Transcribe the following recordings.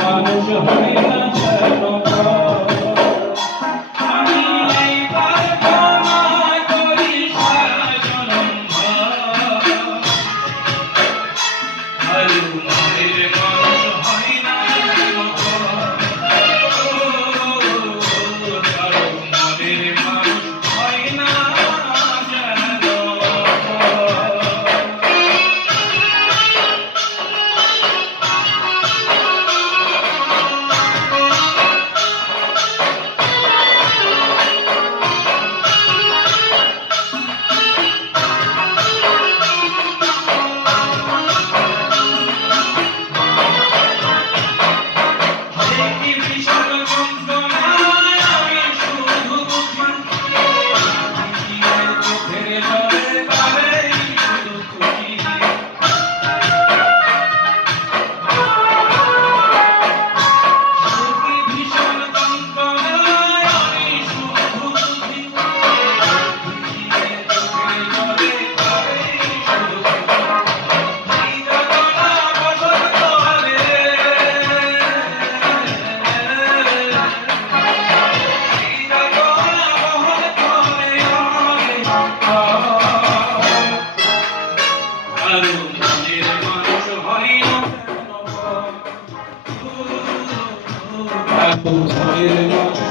মানুষ হয় না Abu Khairah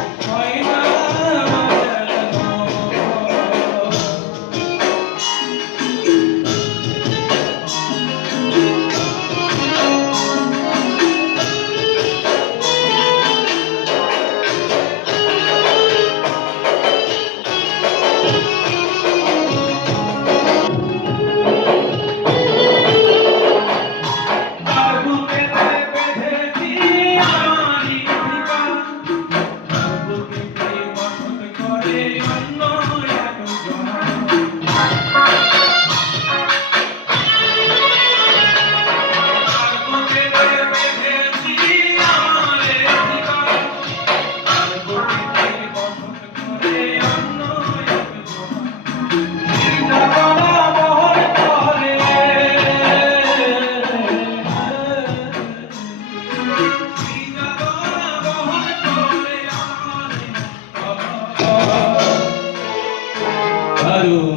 baru